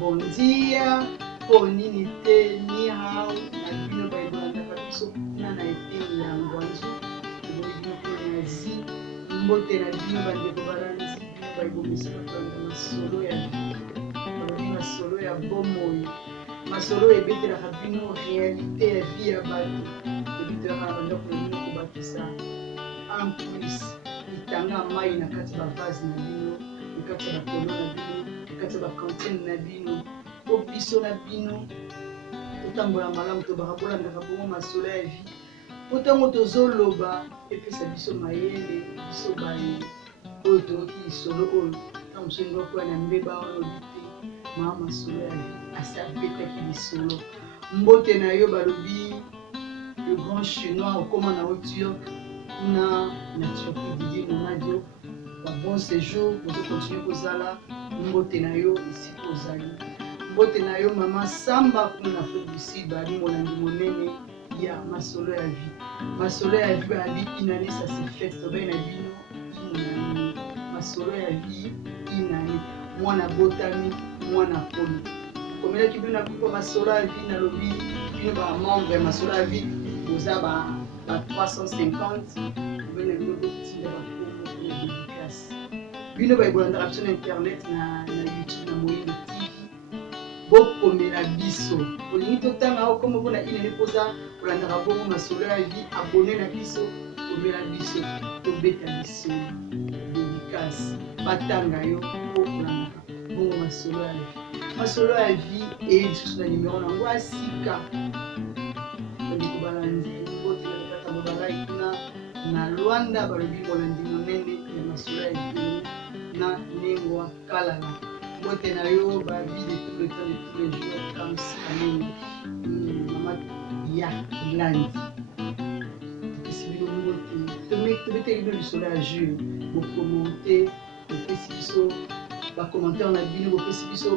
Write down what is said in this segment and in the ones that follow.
bon dia, ponini te, ni hao, na bino baibanda kabiso, na ete ya ngwanzo, bino kuna zi, mbote na bino bandeko balanzi, bino baibomisa bakulanda masolo ya bino, masolo ya bomoi, masolo ebetelaka bino réalité ya vie ya bato, ebetelaka bandako na bino kobakisa, en plus, itanga mai na kati ba vase na bino, na kati ya bakono na bino, na kati ya bakantine na bino, po biso na bino totambola malamu tobakabolandaka bongo masolo ya vie po ntango tozoloba epesa biso mayele biso baye oyo toyoki lisolo oyo ntango mosu elingi okoya na mbeba wana olobi te maa masolo ya vie asi abetaki lisolo mbote na yo balobi le grand chinois okoma na oturk kuna na turquie Didier Monadio ba bon séjour ozokontinue kozala mbote na yo esika ozali mbote na yo mama Samba kuna na Afrique du Sud bali molangi monene ya masolo ya vie masolo ya vie bali inane ça se fait tobe na bino inane masolo ya vie inane mwana botami mwana poli komelaki bino na kupa masolo ya vie na lobi bino ba membre ya masolo ya vie oza ba 350 bino bino botinda ba komo na dédicace bino ba ibolandaka biso na internet na YouTube na Moyindo bokomela biso olingi totanga okoma mpona inene mpoza kolandaka bongo masolo ya vie abone na biso komela biso tobeta biso dédicace batanga yo po kolandaka bongo masolo ya vie masolo ya vie eye lisusu na nimero nango asika olingi kobalandi botelekata bobalai kuna na Lwanda balobi molandi monene ya masolo ya vie na Nengwa Kalala mbote na yo ba vie de tout le temps de tous les jours comme ça mama ya Landi topesi bino mbote tobeteli bino lisolo ya jure bokomonte bopesi biso bacommentaire na bino bopesi biso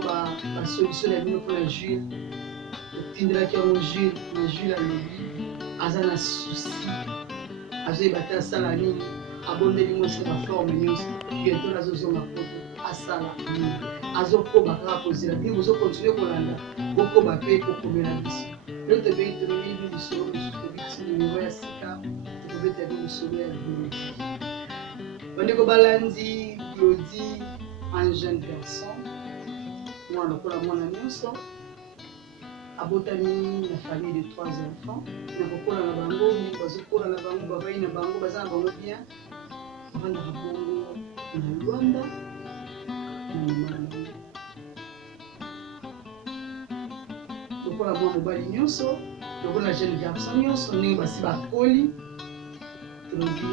basolution na bino mpona jure otindelaki yango jure na jure alobi aza na souci azoyeba te asala nini abondeli mwasi na baforme nyonso bientôt nazozonga poto asala nini azokoba kaka kozela bino bozokontinue kolanda bokoba mpe kokomela biso yo tobei tobeli bino lisolo mosusu tobiti nimero ya sika tokobeta bino lisolo ya bino bandeko balandi Claudie un jeune garçon mwana lokola mwana nyonso abotami na famille de 3 enfants na kokola na bango bazokola na bango babai na bango baza na bango bien bavandaka bongo na Lwanda na mama na bango lokola mwana mobali nyonso lokola jeune garçon nyonso ndenge basi bakoli tolobi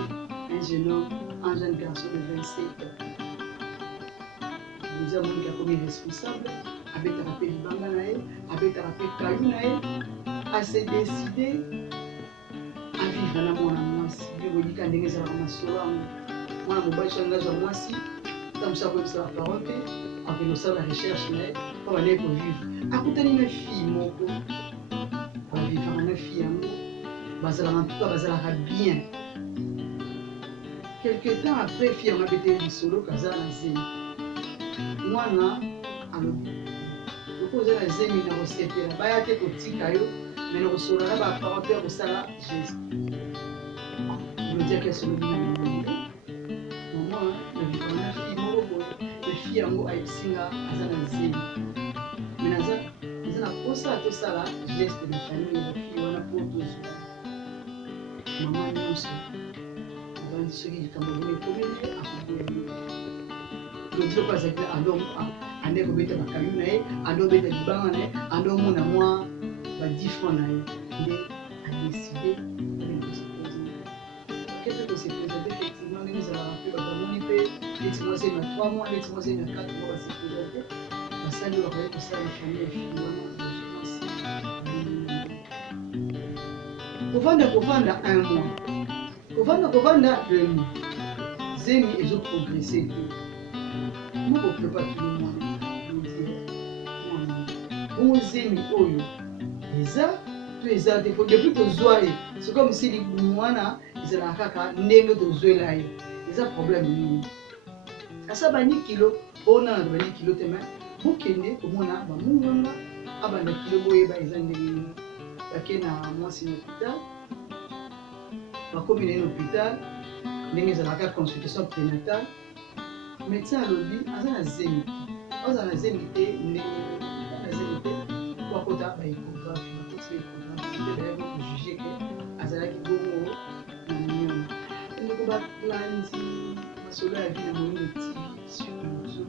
un jeune homme un jeune garçon de 27 ans bozi amoniki akomi responsable abetaka mpe libanga na ye abetaka mpe kayu na ye ase décide avivre na mwana mwasi bikolika ndenge ezalaka masolo yango mwana mobali so engage ya mwasi tamosu akoyebisa baparole te akende osala recherche na ye mpo banaye kovivre akutani na fille moko bavivaka na fille yango bazalaka ntuka bazalaka bien quelque temps après fille yango abeteli lisolo kaza na zemi mwana alobi loko oza na zemi na kosepela baya te kotika yo me na kosola na baparole mpe ya kosala geste lodiaki asolobi na mama mama navivaka na fille moko boye me fille yango ayebisinga aza na zemi me naza na posa tosala geste de famille ya fille wana mpo tozwa mama nyonso avandi soki likambo bone ekomeli akoboya lodiloko azalaki ande kobeta bakayu na ye ande obeta libanga na ye ande omona mwa ba10 francs na ye nde adeside kepe kosepresente effectivement ndenge ezalaka mpe batamoni mpe neti mwasi na 3 mois neti mwasi na 4 mois basepresente basali oyo bakali kosala na famille ya fille wana kovanda 1 mois kovanda 2 mois zemi ezoprogresse te moko prépa tout bongo zemi oyo eza te po depuis tozwa ye c'est comme si libumu wana ezalaka kaka ndenge tozwela ye eza problème nini asa bani kilo onana to bani kilo te me bokende komona bamunganga abanda kilo boyeba eza ndenge bake na mwasi na hôpital bakomi na ye na hôpital ndenge ezalaka consultation prénatale médecin alobi aza na zemi aza na zemi te ndenge na zemi te bakota baéchographie bakoti baéchographie te bayaki kojuge ke azalaki bongo na mion ndeko balandi masolo ya vi na moyino tv sur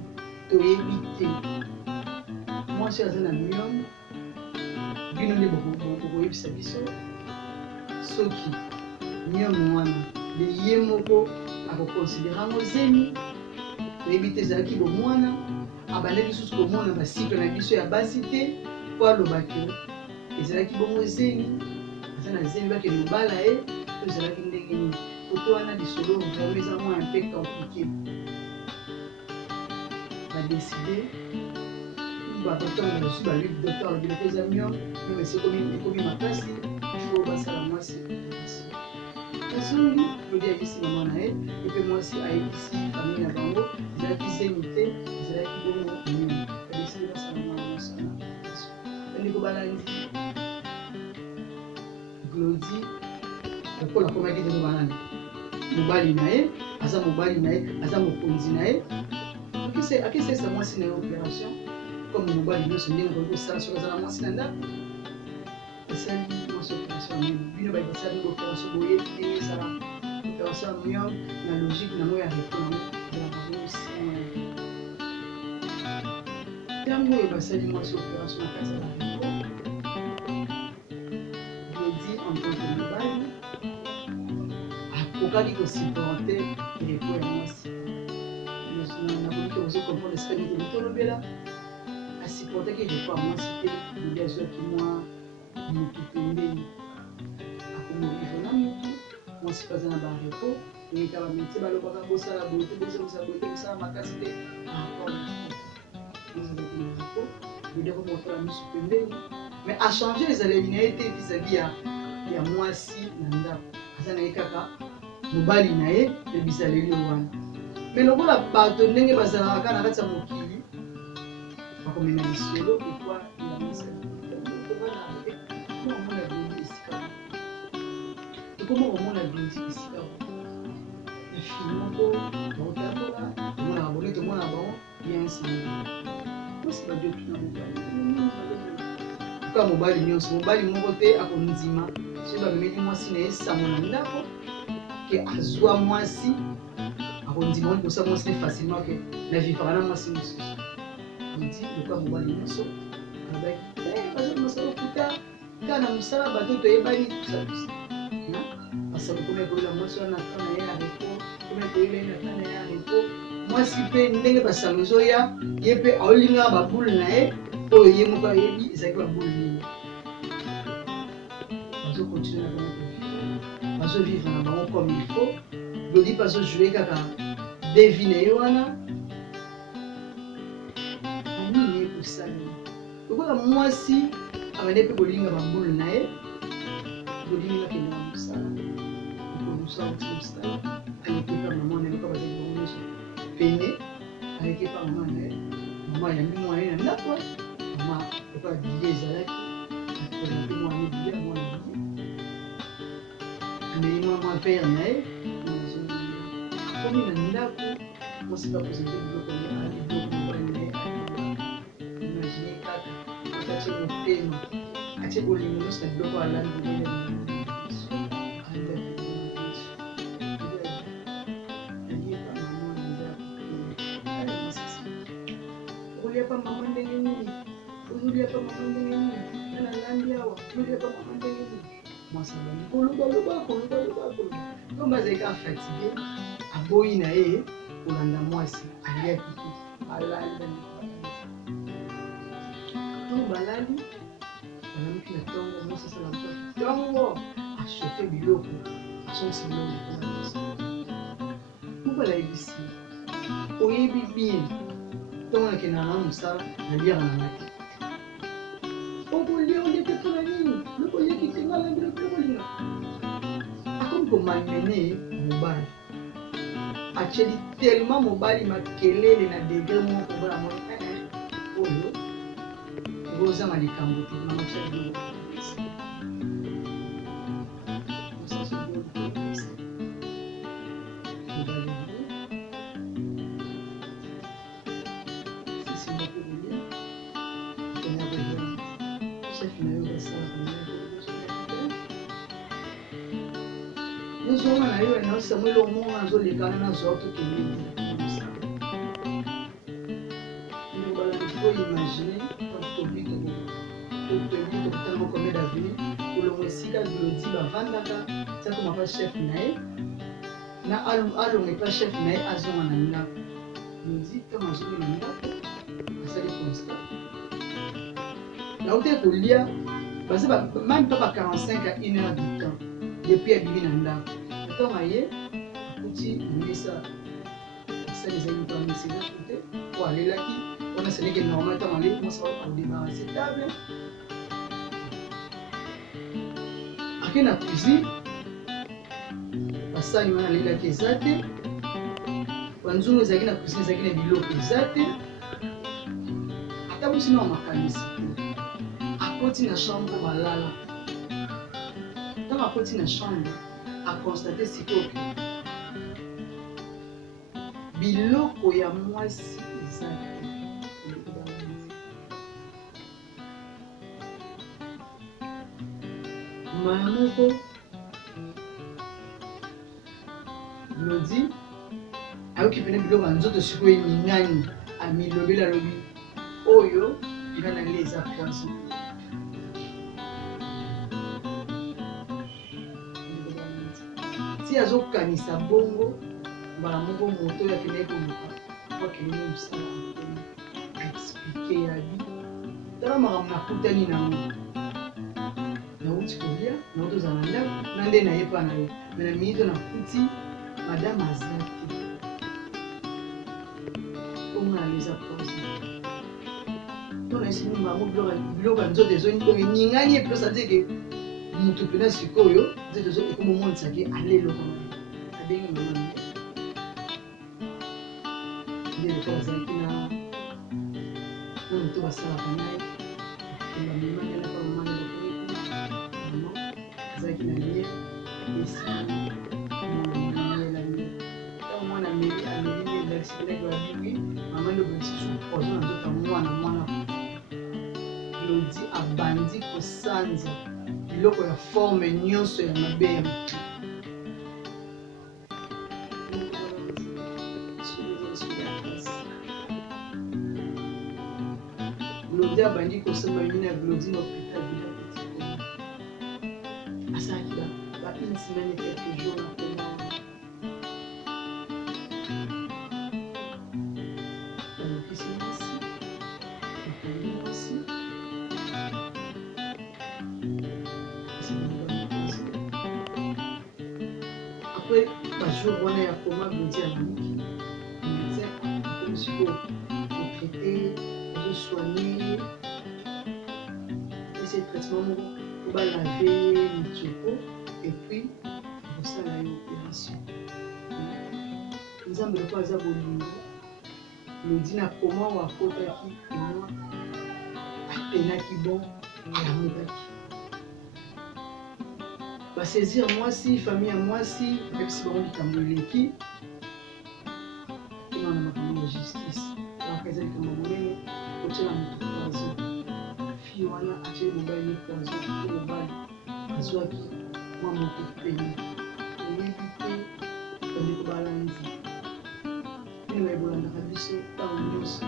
toyebi te mwasi aza na mion bino nde bokoyebisa biso soki mion wana ye moko akokonsidera ngo zemi toyebi te ezalaki bomwana abanda lisusu komona basikle na biso ya basi te po alobaki ezalaki bongo zemi aza na zemi bakende obala ye to ezalaki ndenge nini koto wana lisolo vraimen eza mwa mpe compliqué badeside batonga mosusu baluki docteur alobila mpe eza mion mese ekomi makasi ifo basala mwasi azongi lodi ayebisi mama na ye epe mwasi ayebisi famille na bango ezalaki zemi te ezalaki bongo mion badeside basala mwana mosala bandeko balandi glodi lokola akomaki te banani mobali na ye aza mobali na ye aza mokonzi na ye akesesa mwasi na ye opération comme mobali nyonso ndenge akoki kosala soki aza na mwasi na ndako esali mwasi opération bino basali opération boye ndenge ezala opération mion na logique nango ya repo nango ntango oyo basali mwasi opération na kati ya barepo jodi en tant que mobali akokaki kosupporte repo ya mwasi nakoki ozokomprendre esika neti mitolobela asupportaki repo ya mwasi te lodi azwaki mwa motu pembeni akomorivre na motu mwasi mpe aza na barepo engeka bameti balobaka bosala boye te bozongisa boye te bosala makasi te rapport ezalaki na repo lodi akomotola misu pembeni mais achange ezaleli na ye te vis-à-vis ya mwasi na ndako aza na ye kaka mobali na ye na bizaleli wana me lokola bato ndenge bazalaka kaka na kati ya mokili bakomema lisolo ekwa ya mosali omona bindi esika ekoma omona bindi esika na fili moko baotabola omona babone tomona bango bien ensemble osi badio tuna mobali oka mobali nyonso mobali moko te akondima soki bamemeli mwasi na ye sango na ndako ke azwa mwasi akondima oni kosala mwasi ne facilement ke na vivaka na mwasi mosusu odi loka mobali nyonso alobaki bazomosala kuta kaka na mosala bato toyebani tusalusi basalo koma ekoyela mwasi wana ata na ye ya repo koma ekoyela ye na ata na ye ya repo mwasi mpe ndenge basalo ezoya ye mpe aolingaka babule na ye oyo ye moko ayebi ezalaki babule nini bazokontinue na bango kovivre bazovivre na bango comme il faut lodi mpe azojoue kaka devi na ye wana anini ye kosali lokola mwasi abande mpe kolinga bambulu na ye kolinga akendaka mosala mosala aleki mpe mama na ye loka bazali bango nyonso pene aleki mpe mama na ye mama ayambi mwana ye na ndako mama lokola bilie ezalaki akola mpe mwana ye bilie mwana bilie ameli mwa pere na ye akomi na ndako mwasi mpe akozenge biloko biloko mobali na ye imagine kaka atie motema atie bolingo nyonso na biloko alandi olia pa mama ndenge nini ozolia pa mama ndenge nini ana alandi awa olia pa mama ndenge nini mwasi abandi koloba komba azalaki afatigue aboyi na ye kolanda mwasi aliaki te alanda ntongo balali balamiki na ntongo mwasi asala ntongo achauffe biloko asongisi biloko tomatis moko alayebisi oyebi bien ntongo nakendaka na mosala naliaka na ngaki okolia olia te mpona nini biloko oliaki te ngala biloko olinga akomi komalmene mobali atieli tellement mobali makelele na degre moko bona moi oyo ozanga likambo te mama tia biloko Nozonga na yo na Samuel omonga azolekana na zo tokende ngobala ko imaginer quand tobi tokotanga combien d'avenir kolongo esika Glodi bavandaka tia komapa chef na ye na alonge pa chef na ye azonga na ndako Glodi ntango azongi na ndako asali constat naute kolia basi mami mpa ba 45 à 1 heure du temps depuis abimi na ndako ntango aye akuti mesa asali ezali mpa mesega te po alelaki wana ce n'est que normal ntango ale commence à débarrasser table ake na cuisine basani wana alelaki eza te banzungu ezalaki na cuisine ezalaki na biloko eza te ata bosina wa makanisi akoti na chambre balala ntango akoti na chambre akonstate sikoyo biloko ya mwasi eza te maya moko Glodi ayoki pene biloko ya nzoto sikoyo eningani amilobeli alobi oyo nga na ngai eza poison si azokanisa bongo mbala moko moto oyo akendaki koluka po akendeki mosala aexplike yabi tala makambo nakutani nango nauti kolia nauti ozala na ndako na nde nayepa na yo me na minito nakuti madame aza te onga aleza poison mpona esini bango biloko ya nzoto eningani epesa teke moto mpena sikoyo nzoto ekomomonisaki aleloko abengi mama nde loko bazalaki na moto basalaka naye bamemaki alaka mamana bakoyeki azalaki na lie esili mwana ameli ndakisikelaki babingi mama nde bolisusu poison na nzoto mwana Glodi abandi kosanza biloko ya forme nyonso ya mabe ya motu Glodi abandi kosamba mine ya Glodi na hôpital bila petiko asalaki ba une semaine quelques jours na koma balokisi mwasi bakali mwasi après bajour wana ya koma Glodi alamiki médecin akomi sikoyo kotraite ezosoigne ese traitement moko po balave mitioko epuis akosala ye opération nzambe loko aza bolingo Glodi na koma oyo akotaki koma apenaki bon yamokaki basaisir mwasi famille ya mwasi bakebisi bango likambo eleki ina na makambo ya justice alaka eza likambo monene kotyela moto poison fille wana atyeli mobali ye poison to mobali azwaki mwa moto pene oyebi te bandeko balandi pene baebolandaka biso ntango nyonso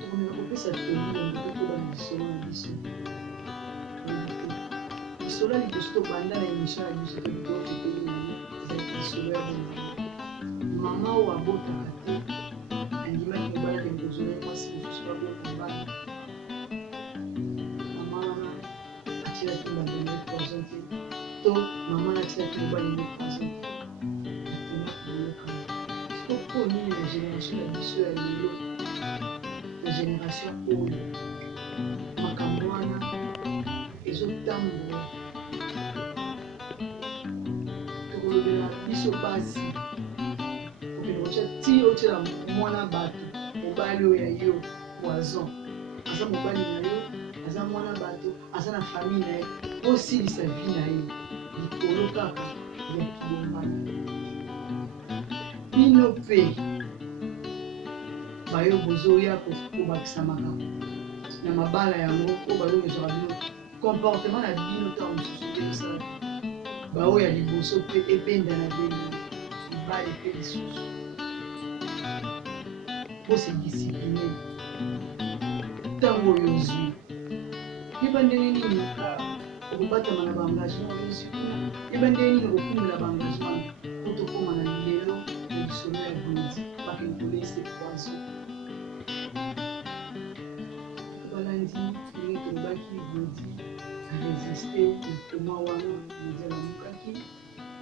tokomeka kopesa toli ya moto tobana lisolo na biso lisolo ya liboso tobanda na émission ya biso tobitofeteli naye ezalaki lisolo ya bongo mama oyo abotaka te andimaki mobali akende kozwa mwasi mosusu babota mbala mama wana atyelaki mbanda na ye poison te to mama wana atyelaki mobali na ye poison te atonaki boyokana siko nini na génération na biso ya lelo na génération oyo makambo wana ezotambola tokolobela biso basi okende kotya ti otyela mwana bato mobali oyo ya yo poison aza mobali na yo aza mwana bato aza na famille na ye osilisa vi na ye likolo kaka ya kibombana. Bino mpe bayo bozoya kobakisa makambo na mabala yango po bayozwaka bino comportement na bino ntango mosusu mpe osala baoyo ya liboso mpe ebenda na bino mibali mpe lisusu bose discipline ntango oyo ozwi yeba ndenge nini okobatama na baengagement ozwi kuna yeba ndenge nini okokumela baengagement po tokóma na lelo na lisolo ya Glodi bakende kolese poison balandi ndenge tolobaki Glodi arésiste na koma wana modia bamukaki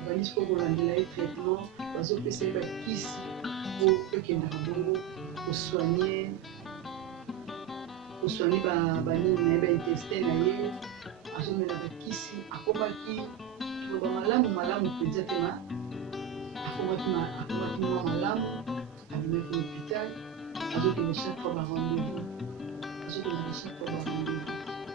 bandisi mpo kolandela ye traitement bazopesa ye bakisi po ekendaka bongo kosoigne banini na ye baintestin na ye azomela bakisi akomaki loba malamu mpenza te akomaki mwa malamu abimaki hôpital azokende chaque fois barendez-vous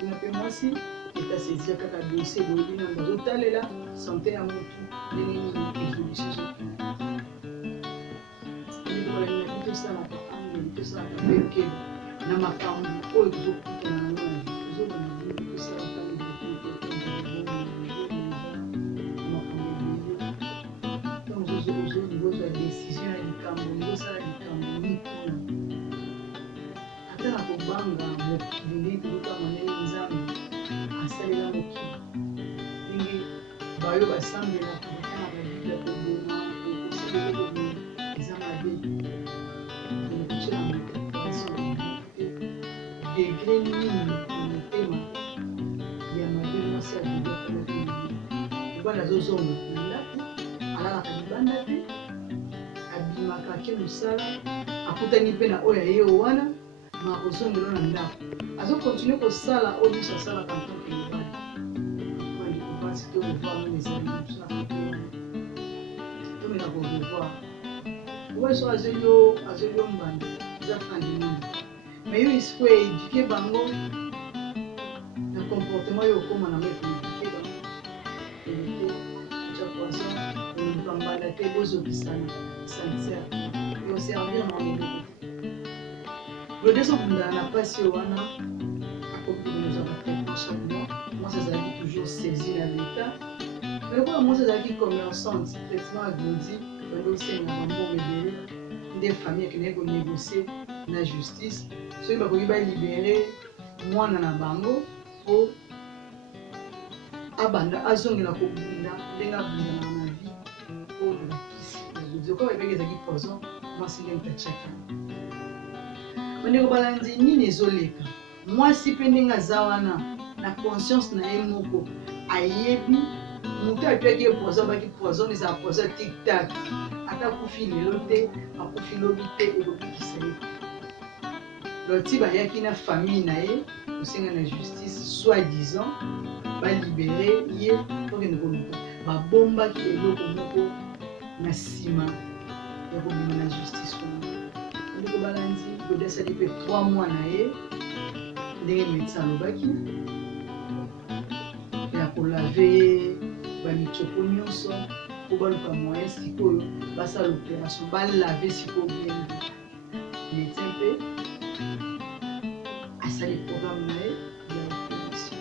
ina mpe mwasi etasezia kaka dossier boyebi nano bazotalela sante ya motu ndenge nini évolution ezokolangi tosalaka angeli tosalaka mpe nkeba na makambo oyo tozokutana nango na vi tozobana bino tosalaka ozozwa décision ya likambo ozosala likambo mituna ata na kobanga mokili ndenge tozotama ndenge nzambe asalela mokili ndenge bayo basambelaka batana babibla koboma kosalela koboma eza mabe ekocela motivation degre nini na motema ya mabe mwasi abilakalaki mobali azozonga na ndako alalaka libanda te abimaka ake mosala akutani mpe na oyo aye wana makozongelo na ndako azokontinue kosala oyo biso asalaka ntanke mobali bandikopasi to revoir mo ezali biso na kote wana tomeka korevoir oyo so azoli yo mbanda eza fin du monde mais yo isiko éduke bango na comportement oyo okóma nango ekoéduke bango elete ja poison bambala te bozokisana sincère yoservir na moloko Glodi ezobundana na mpasi oyo wana akokikozaka traitement chaque mois mwasi azalaki toujours saisi na l'état mais lokola mwasi azalaki commerçante traitement ya Glodi bandi osenga bambongo ebele nde famille akendaki konégocie na justice soki bakoki balibere mwana na bango po abanda azongela kobunda ndenge abundanaka na vie po bakisi ya Glodi okoka ebenge ezalaki poison mwasi ndenge tatiaka bandeko balandi nini ezoleka mwasi mpe ndenge aza wana na conscience na ye moko ayebi moto apiaki ye poison baki poison ezala poison tiktak ata akufi lelo te akufi lobi te ekobikisa ye loti bayaki na famille na ye kosenga na justice soi-disant balibere ye tokende koluka babombaki eloko moko na nsima ya kobima na justice wana ndeko balandi Glodi asali mpe 3 mois na ye ndenge médecin alobaki ya kolave ye bamichoko nyonso po baluka moyen sikoyo basala opération balave sikoyo bien médecin mpe asali programme na ye ya opération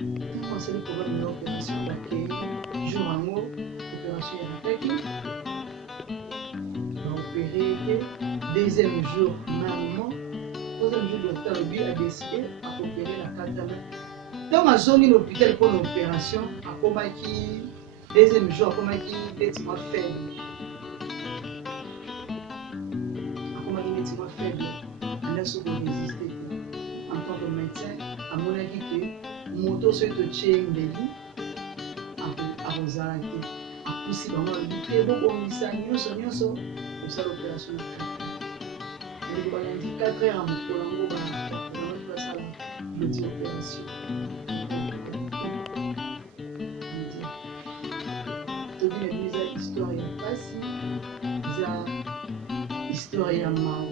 ntango asali programme na opération bakei jour yango opération erataki baopéré ye deuxième jour normalement troisième jour docteur lobi adécide akopéré na 4 mai ntango azongi na hôpital mpona opération akomaki deuxième jour akomaki neti mwa faible anda soki orésiste te en tant que médecin amonaki ke moto soki totie mbeli akozala te apusi bango alobi te bobongisa nyonso kosala opération na 4 ndeko balandi 4 heures ya mokolo yango bazalaki basala Glodi opération tobi na bino eza histoire ya mpasi histoire ya Mao.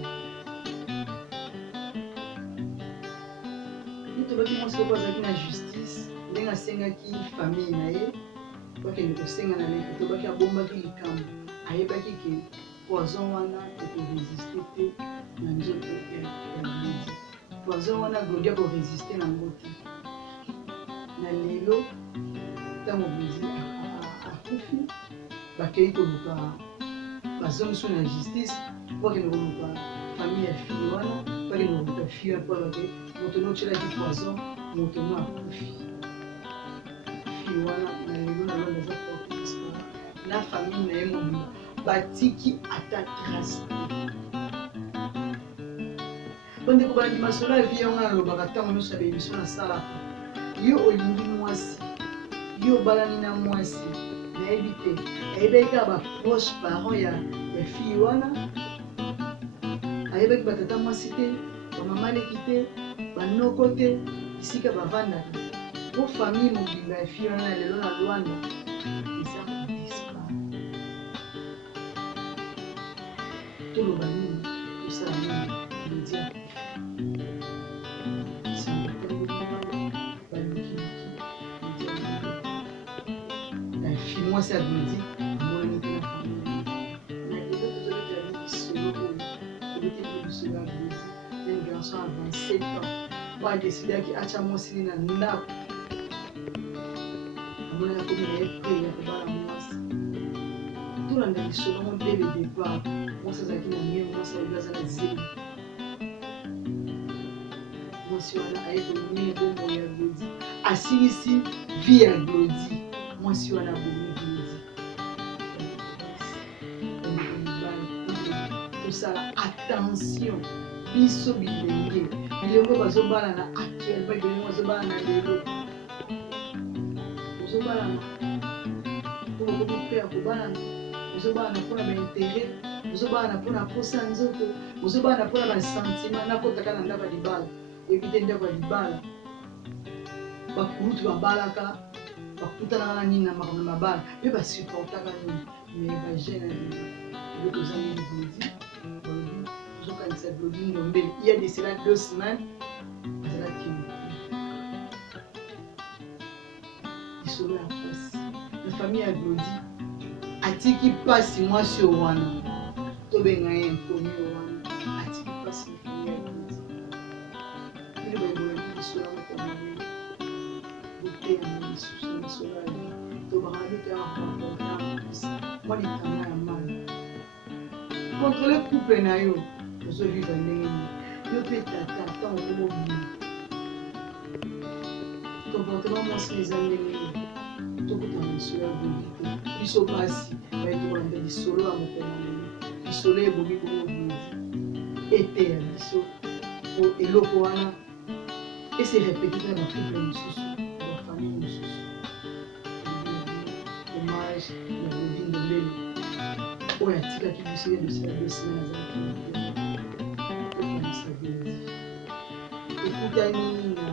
Tobaki mwasi oyo azalaki na justice ndenge asengaki famille na ye bakende kosenga na leki tobaki abombaki likambo ayebaki ke poison wana ekoresiste te na nzoto ya Glodi. Poison wana Glodi akoresiste nango te. Na lelo ntango Glodi akufi bakei koluka bazongiso na justice bakende koluka famille ya fille wana bakende koluka fille wana mpo bake moto notyelaki poison moto no akufi. Fille wana na lelo na londa eza porte disparu na famille na ye mobimba batiki ata trace te. Ondeko balandi masolo ya vie yango alobaka ntango nyonso ya bemission nasalaka yo olingi mwasi yo obalani na mwasi nayebi te ayebaki kaka baproche parent ya fille wana ayebaki batata mwasi te bamama leki te banoko te esika bavandaka po famille mobimba ya fille wana na lelo na Lwanda eza disparaître. Toloba nini tosala nini media mwasi Glodi amonani te na famille na lelo tozobetela bisolo oyo tobeteli bisolo ya Glodi un garçon à 27 ans po adesidaki atya mwasi ne na ndako amonani akomi na ye pre ya kobala mwasi tolanda lisolo ngo dès le départ mwasi azalaki na meme mwasi alobi aza na zeli mwasi wana ayekomi bomoi ya Glodi asilisi vie ya Glodi mwasi wana abomi tosala attention biso bilenge bazobala na actuel bilenge bazobala na lelo ozobalana mpo okomi mpe ya kobalana ozobalana mpona baintere ozobalana mpona posa nzoto ozobalana mpona basentiment nakotaka na ndako ya libala oyebi te ndako ya libala bakulutu babalaka bakutanaka na nini na makambo na mabala mpe basupportaka nini mais bagene eloko oza nini Glodi ozokanisa Glodi ndombeli iya de cela 2 semaines azalaki lisolo ya mpasi na famille ya Glodi atiki mpasi mwasi oyo wana tobenga ye inconnu oyo wana atiki mpasi na famille ya Glodi bino bayebolaki lisolo ya motamameli boteyango lisusu na lisolo ya tobanga bito ya makambo mwa litanga ya mali kontrole couple na yo ozovivre ndenge nini yo mpe tata ntango komobima comportement mwasi eza ndenge nini tokutana lisolo ya Glodi te biso basi bayetokolanda lisolo ya mokomameli lisolo ebomi bongo Glodi ete ya biso po eloko wana ese repete na bacouple mosusu bafamille mosusu hommage ya Glodi ndombeli oyo atikaki biso ya dosila 2 semaines azalaki tokanisa Glodi ekutani na